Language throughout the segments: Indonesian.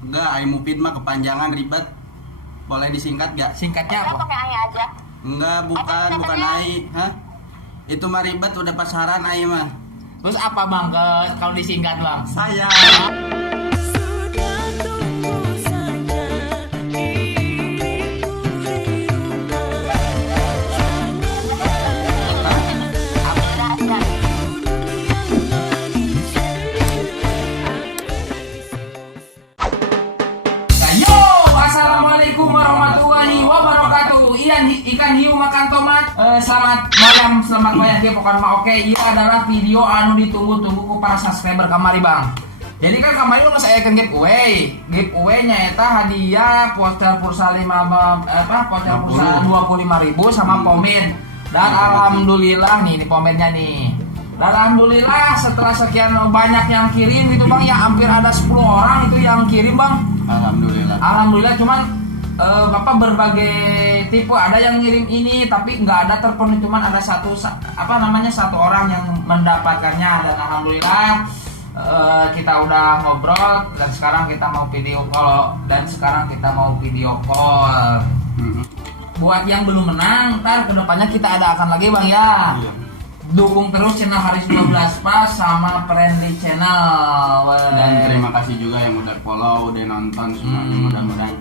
Enggak, Ai Mufid mah kepanjangan ribet. Boleh disingkat gak? Singkatnya Udah apa? pakai Ai aja. Enggak, bukan Ai. Hah? Itu mah ribet udah pasaran Ai mah. Terus apa bang kalau disingkat bang? Saya. Yo, assalamualaikum warahmatullahi wabarakatuh. Ikan hiu makan tomat. Selamat malam, selamat bayar pokoknya mah oke. Ini adalah video anu ditunggu-tunggu ku para subscriber kamari bang. Jadi kan kemarin udah saya akan giveaway-nya eta hadiah poster pulsa 25.000 sama pomade. Dan alhamdulillah nih pomadenya nih. Dan alhamdulillah setelah sekian banyak yang kirim gitu bang, ya hampir ada 10 orang itu yang kirim bang. Alhamdulillah cuman bapak berbagai tipe, ada yang ngirim ini tapi nggak ada terpenuhi, cuman ada satu orang yang mendapatkannya. Dan alhamdulillah kita udah ngobrol dan sekarang kita mau video call. Buat yang belum menang, ntar kedepannya kita akan lagi bang ya. Iya. Dukung terus channel Haris 12 Pas sama Friendly Channel. Dan terima kasih juga yang udah follow, udah nonton semua. Mudah-mudahan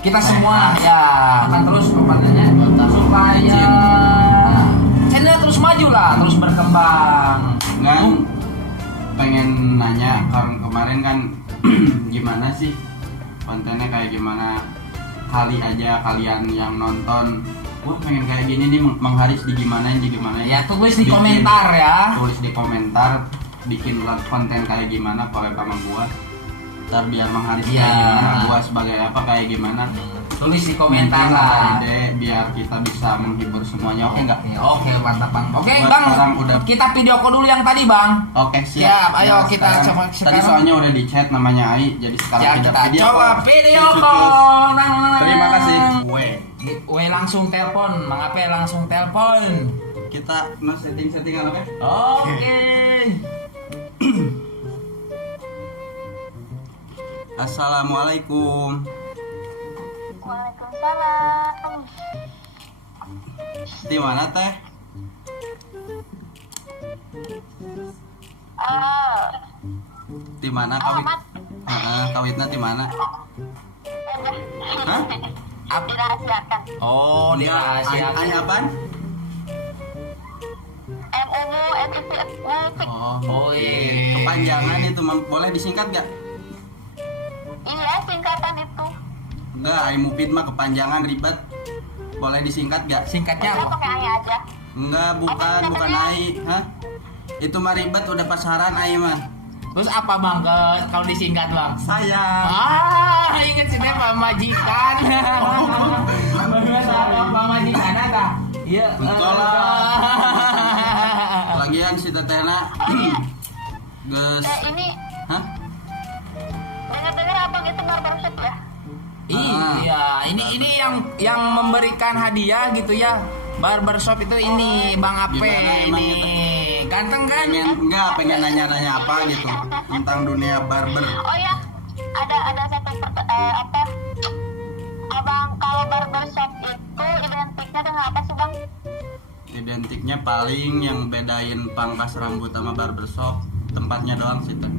Kita semua ya akan terus kepadanya supaya channel terus maju lah, terus berkembang. kan pengen nanya kemarin kan gimana sih kontennya, kayak gimana, kali aja kalian yang nonton wah pengen kayak gini nih Mang Haris digimanain Ya tulis di komentar ya. Tulis di komentar bikin konten kayak gimana kalau emang gua. Ntar biar Mang Haris Ya. kayak gimana, gua sebagai apa kayak gimana. Tulis di komentar lah. Ide biar kita bisa menghibur semuanya. Oke enggak? Oke, mantap bang. Oke Buat bang, sekarang udah. kita video call dulu yang tadi bang. Oke siap. Siap, ayo Nah, kita coba Tadi sekarang. soalnya udah di chat namanya Ai, jadi sekarang Ya, kita coba video Cus. call. Terima kasih. We langsung telepon, Mang Ape langsung telepon. Kita setting-settingan oke? Oke. Assalamualaikum. Waalaikumsalam. Di mana teh? Di mana kawit? Kawitna di mana? Hah? Dirahasiakan. Oh, dirahasiakan. Ai apaan? MUMU, MUC, musik. Oh, iya. Kepanjangan itu boleh disingkat gak? Iya, singkatan itu. Enggak, Ai Mufid mah kepanjangan ribet. Boleh disingkat gak? Singkatnya Udah apa? pakai Ai aja. Enggak, bukan Ai. Hah? Itu mah ribet udah pasaran Ai mah. Terus apa bang kalau disingkat bang? Saya. Ingat sih dia Pak Majikan. Pak Majikan ada? Iya. Betul lah. Lagian si Tetena Ges. Ini Hah? dengar-dengar abang itu barbershop ya? Iya, ini yang memberikan hadiah gitu ya. Barbershop itu ini Bang Ape Gimana emang ini. Ganteng kan? Pengen nanya-nanya apa gitu tentang dunia barber. Oh ya, ada satu apa? Abang kalau barbershop itu identiknya dengan apa sih bang? Identiknya paling yang bedain pangkas rambut sama barbershop tempatnya doang sih teh.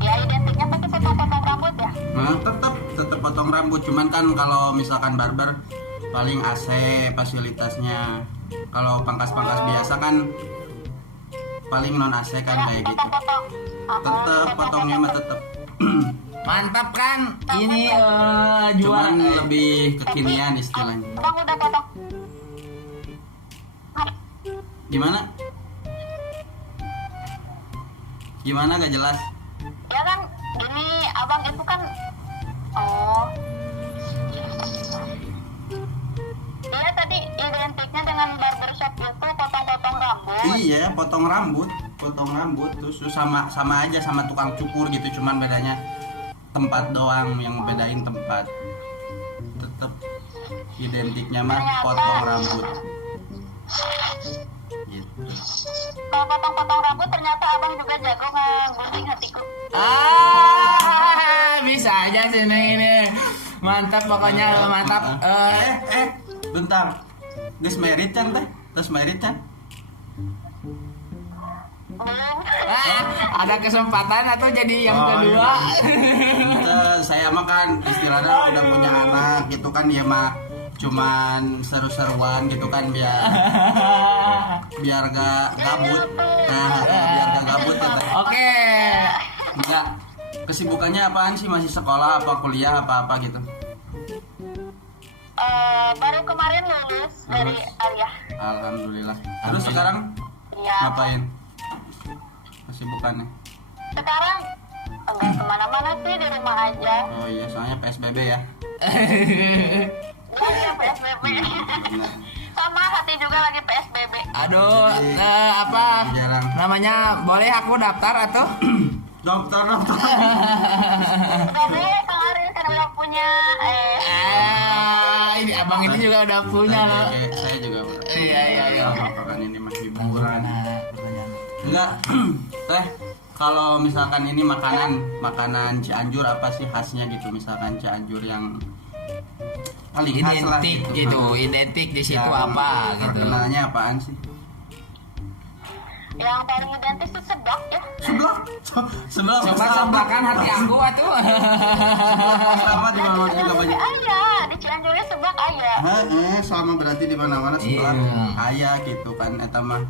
Ya identiknya pasti potong-potong rambut ya? Nah, tetap potong rambut, cuman kan kalau misalkan barber paling AC fasilitasnya. Kalau pangkas-pangkas biasa kan paling non AC kan kayak gitu. Potong-potong. Tetap potongnya mah tetap. Mantap kan? Ini Cuman jual lebih kekinian istilahnya. Abang udah potong? Gimana? Gimana gak jelas? Ya kan, ini abang itu kan, oh, iya tadi identiknya dengan barbershop itu potong-potong rambut. Iya, potong rambut terus sama aja sama tukang cukur gitu, cuman bedanya tempat doang yang bedain tempat. Tetap identiknya mah potong rambut. Gitu. Kalau potong-potong rambut ternyata abang juga jago ngegunting hatiku. Ah, bisa aja sini ini. Mantap pokoknya mantap. Bentar. Geus merit kan teh? Terus merit kan? Ada kesempatan atau jadi yang Oh, kedua? Saya mah kan istilahnya udah punya anak gitu kan, dia mah cuman seru-seruan gitu kan biar gak gabut. Nah, biar gak gabut ya teh. Oke. Enggak. Kesibukannya apaan sih? Masih sekolah apa kuliah apa gitu? Baru kemarin lulus dari Aliyah. Alhamdulillah. Terus Alhamdulillah. sekarang Iya. ngapain? Kesibukannya? Sekarang enggak kemana-mana sih, di rumah aja. Oh iya, soalnya PSBB ya. Iya, PSBB. Benar. Sama hati juga lagi PSBB. Aduh, apa Jarang. namanya? Boleh aku daftar atau? Dokter. Tapi kemarin kan udah punya Ini abang ini juga udah punya loh. Saya juga. Iya. Kan ini masih hiburan. Enggak. Teh, kalau misalkan ini makanan Cianjur apa sih khasnya gitu, misalkan Cianjur yang paling khas lah Identik gitu, identik di situ Yang apa gitu. terkenalnya apaan sih? yang paling identik itu sedap ya. Sebelah Coba sebelah hati aku atuh. sama di mana juga Cianjurnya banyak. ayah, di Cianjurnya seblak ayah. Sama berarti di mana-mana sebelah Iya. aya gitu kan eta mah.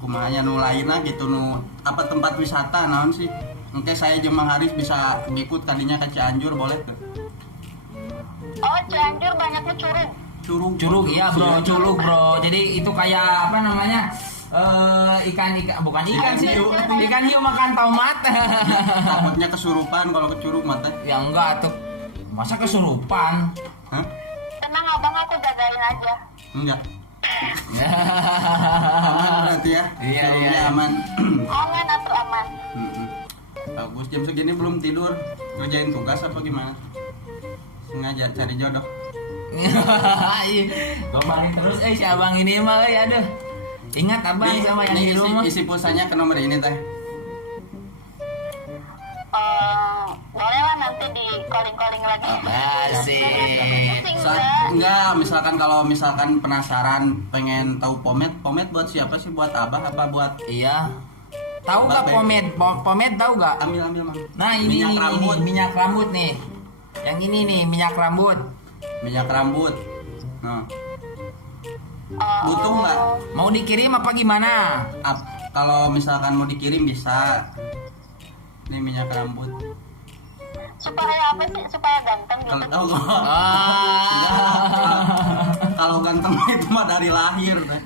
Kumahanya nu lainna gitu nu apa tempat wisata naon sih? Engke saya jeung Mang Haris bisa ngikut kadinya ke Cianjur boleh tuh. Oh, Cianjur banyaknya curug. Curug iya bro, curug bro. Jadi itu kayak apa namanya? Ikan bukan ikan sih. Ikan hiu makan tomat. Takutnya kesurupan kalau ke curug mah teh. Ya enggak tuh. Masa kesurupan? Hah? Tenang abang, aku jagain aja. Enggak. Aman berarti ya. Iya, Curugnya iya. aman. Aman atau aman? Bagus, jam segini belum tidur. Kerjain tugas apa gimana? Sengaja cari jodoh. Gombalin terus si abang ini mah aduh. Ingat abang sama yang di rumah. isi pulsanya ke nomor ini teh. Boleh lah nanti di calling lagi. Asik. Enggak, misalkan penasaran pengen tahu pomade buat siapa sih? Buat Abah apa buat Iya. Tahu gak pomade? Pomade tahu gak? ambil Mang. Nah ini minyak nih, rambut. ini minyak rambut nih. Yang ini nih minyak rambut. Minyak rambut. Nah. Butuh nggak? Mau dikirim apa gimana? Kalau misalkan mau dikirim bisa. Ini minyak rambut. Supaya apa sih? Supaya ganteng gitu. Kalau ganteng itu mah dari lahir teh.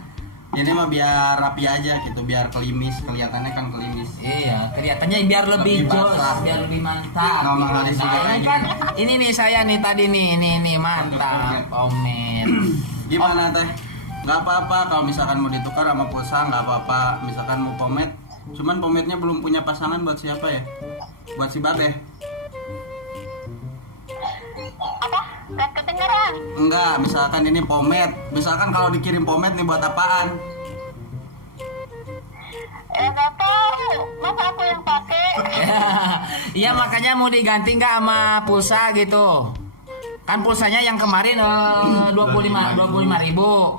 Ini mah biar rapi aja gitu, biar kelimis, kelihatannya kan kelimis. Iya, kelihatannya biar lebih Lebih jos, basah. biar lebih mantap. Nah, Mang Haris juga Nah, ini kayak kan, ini nih saya nih tadi nih mantap, pomade. Gimana teh? Nggak apa-apa kalau misalkan mau ditukar sama pulsa, nggak apa-apa. Misalkan mau pomade, cuman pomade-nya belum punya pasangan buat siapa ya? Buat si Babe? Apa? Gak kedengeran. Enggak, misalkan ini pomade. Misalkan kalau dikirim pomade nih buat apaan? Gak tahu. Masa aku yang pakai? Iya makanya mau diganti nggak sama pulsa gitu. Kan pulsanya yang kemarin 25.000.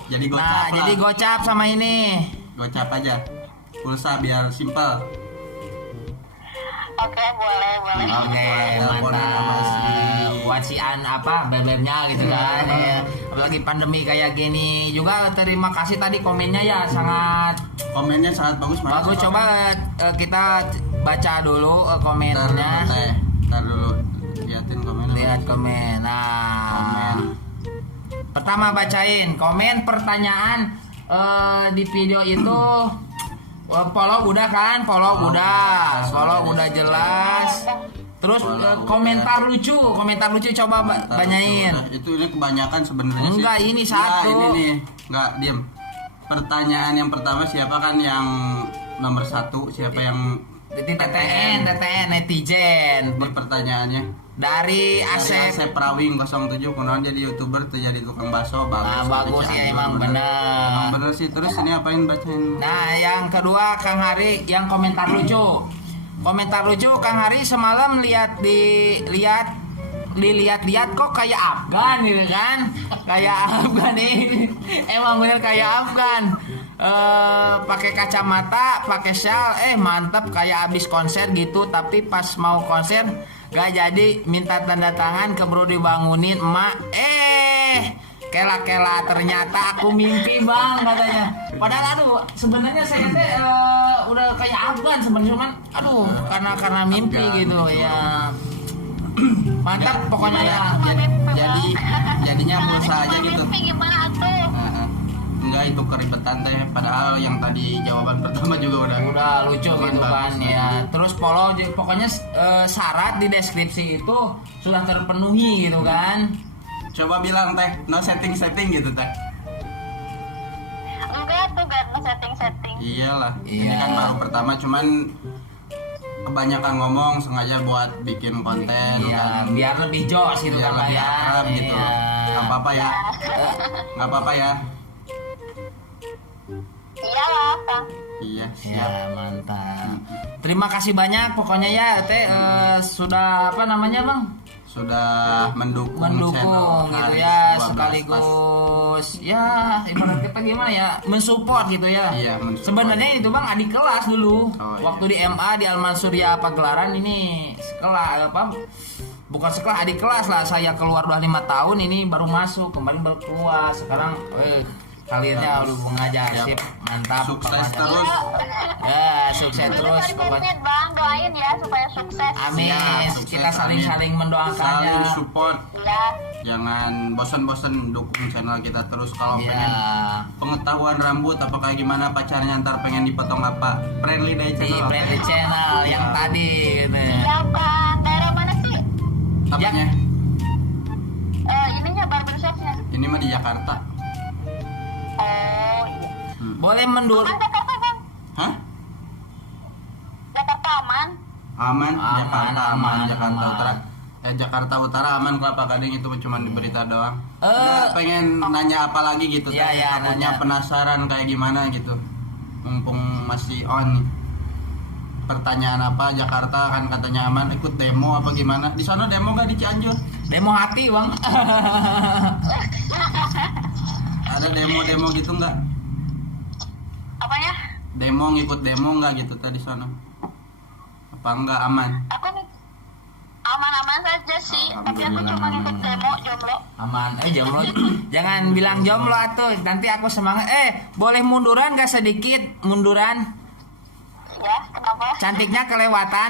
Jadi gocap Nah, lah. jadi gocap sama ini. Gocap aja. Pulsa biar simpel. Oke, boleh. Oke, mantap. Buat si apa BBM-nya gitu kan. Ya. Apalagi pandemi kayak gini juga terima kasih tadi komennya ya sangat Komennya sangat bagus. bagus. Coba kita baca dulu Ntar komennya. dulu. Liatin komennya. Lihat komen. Nah. Komen. Pertama bacain komen pertanyaan di video itu. Follow udah kan? Follow udah jelas. Terus komentar lucu coba banyain. Itu ini kebanyakan sebenarnya sih. Enggak, ini satu. Enggak, ini nih. Enggak, diam. Pertanyaan yang pertama siapa kan yang nomor 1, siapa yang TTN netizen. Ini pertanyaannya. Dari Asep Asep. Prawing 07 kenalan jadi YouTuber tuh jadi tukang bakso Ah, bagus ya emang bener. Emang bener sih. Terus ini apain bacain? Nah, yang kedua Kang Hari yang komentar lucu. Komentar lucu, Kang Hari semalam dilihat kok kayak Afgan gitu kan, kayak Afgan nih. Emang bener kayak Afgan. Pakai kacamata, pakai shawl, mantep kayak abis konser gitu. Tapi pas mau konser gak jadi, minta tanda tangan keburu dibangunin emak. Kela-kela ternyata aku mimpi bang katanya. Padahal aduh sebenarnya saya teh udah kayak Afgan sebenarnya, cuman aduh karena mimpi gitu ya. Mantap pokoknya ya. Jadinya pulsa aja gitu. Mimpi gimana tuh? Enggak, itu keribetan teh, padahal yang tadi jawaban pertama juga udah lucu cuman gitu kan bagus ya. aja. Terus pokoknya syarat di deskripsi itu sudah terpenuhi gitu kan. Coba bilang teh, no setting gitu teh. Enggak tuh, gak ada setting. Iyalah, ini Iya. kan baru pertama, cuman kebanyakan ngomong sengaja buat bikin konten Iya, kan. biar lebih jos gitu Biar kan Pak, lebih ya. akrab gitu. Iya. Nggak apa-apa ya. Nggak apa-apa ya. Iyalah, Kang. Iya, Ya, siap. mantap. Terima kasih banyak pokoknya ya teh sudah apa namanya Bang? Sudah mendukung Mendukung channel gitu Haris ya, 12 sekaligus ya ibarat kita gimana ya, mensupport gitu ya. Iya, mensupport. Sebenarnya itu Bang adik kelas dulu. Oh, Waktu iya. di MA di Alman Surya Pagelaran ini sekolah apa? Bukan sekolah, adik kelas lah. Saya keluar udah 5 tahun, ini baru masuk, kemarin baru keluar. Sekarang karirnya udah mengajar, Siap. sip, mantap. Sukses pokoknya. terus. Ya, sukses Terus terus cari pokoknya. duit, Bang, doain ya supaya sukses. Amin. Siap, sukses, Kita saling-saling amin. mendoakannya. Saling support. Iya. Jangan bosan-bosan dukung channel kita terus. Kalau Ya. pengen pengetahuan rambut apa kayak gimana pacarnya ntar pengen dipotong apa, friendly day Di channel. Friendly Channel yang tadi gitu. Iya, Kang. Daerah mana sih? Apanya? Ininya barbershopnya. Ini mah di Jakarta. Oh, iya. Boleh mundur. Aman Jakarta, Bang? Hah? Jakarta aman? Aman, Aman, Jakarta aman, aman, Jakarta aman. Utara. Jakarta Utara aman, Kelapa Gading itu cuma di berita doang. Eh. Nggak, pengen nanya apa lagi gitu? Iya, Teh? iya, Takutnya nanya. penasaran kayak gimana gitu. Mumpung masih on nih. Pertanyaan apa? Jakarta kan katanya aman, ikut demo apa gimana? Di sana demo gak di Cianjur? Demo hati Bang. Ada demo-demo gitu nggak? Apanya? Demo, ngikut demo nggak gitu tadi sana? Apa enggak aman? Aku nih aman-aman saja sih. Tapi aku Alhamdulillah, cuma aman. ikut demo jomblo. Aman. Jomblo. Jangan bilang jomblo atuh. Nanti aku semangat. Boleh munduran gak sedikit? Munduran. Ya, kenapa? Cantiknya kelewatan.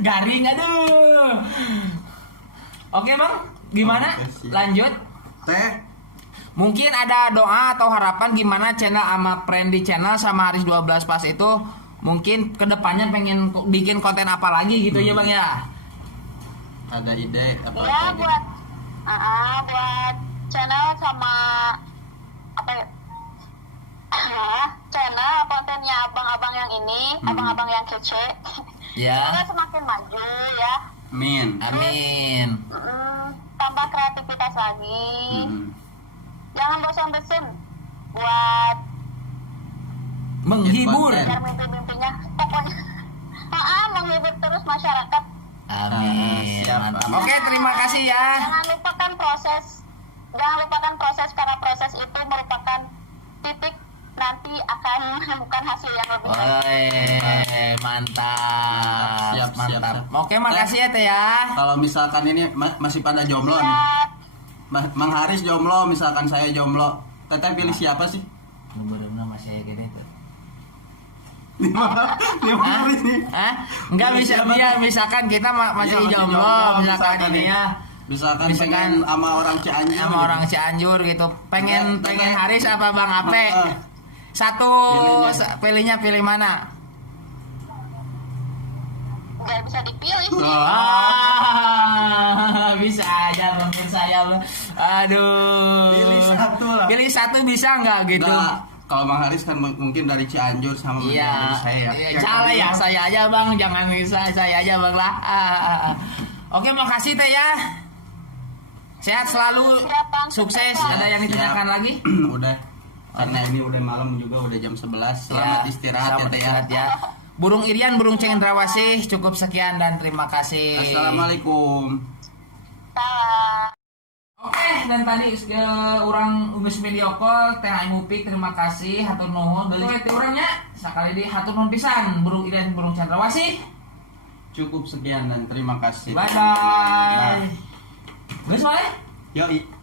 Garing aduh. Oke Bang, gimana? Oke, siap. Lanjut. Teh, Mungkin ada doa atau harapan gimana channel sama Friendly Channel sama Haris 12 Pas itu mungkin kedepannya pengen bikin konten apa lagi gitu ya Bang ya? ada ide apa? Ya, lagi? buat channel sama apa ya? Channel kontennya abang-abang yang ini, abang-abang yang kece. Ya. Semoga semakin maju ya. Min. Amin. Tambah kreativitas lagi. Jangan bosan-bosan buat Menghibur. Konten. biar mimpi-mimpinya. Pokoknya menghibur terus masyarakat. Amin. Siap, Mantap. amin. Oke, terima kasih ya. Jangan lupakan proses karena proses itu merupakan titik nanti akan menemukan hasil yang lebih baik. Mantap. Siap, siap, Mantap. siap. Oke, makasih ya Teh ya. Kalau misalkan ini masih pada jomblo nih, Siap. Mang Haris jomblo, misalkan saya jomblo, Teteh pilih siapa sih? Bener-bener masih kayak gitu. Lima nih. Hah? Enggak bisa dia misalkan kita masih Iya, jomblo misalkan ini nih. ya. Misalkan Misalkan pengen sama orang Cianjur. Sama gitu. orang Cianjur gitu. Pengen Pengen. Haris apa Bang Ape? Satu Pilihnya. pilih mana? Nggak bisa dipilih sih. Bisa aja mungkin saya. Aduh. Pilih satu lah. Pilih satu bisa nggak gitu? Nggak, kalau Mang Haris kan mungkin dari Cianjur sama Iya, dari saya. iya, Yang salah ya, kedua, saya aja Bang, jangan bisa saya aja Bang lah. Oke, makasih Teh ya. Sehat selalu, Siap, Bang. sukses. Siap. Ada yang ditanyakan Siap. lagi? Udah. karena ini udah malam juga, udah jam 11. Selamat istirahat selamat ya Teh istirahat ya. Burung Irian, Burung Cendrawasih, cukup sekian dan terima kasih. Assalamualaikum. Salam. Oke, dan tadi orang geus video call Teh Mupik, terima kasih, hatur nuhun. Deui teh urangnya sakali di hatur nuhun pisan Burung Irian, Burung Cendrawasih. Cukup sekian dan terima kasih. Bye bye. Geus wae? Yoi.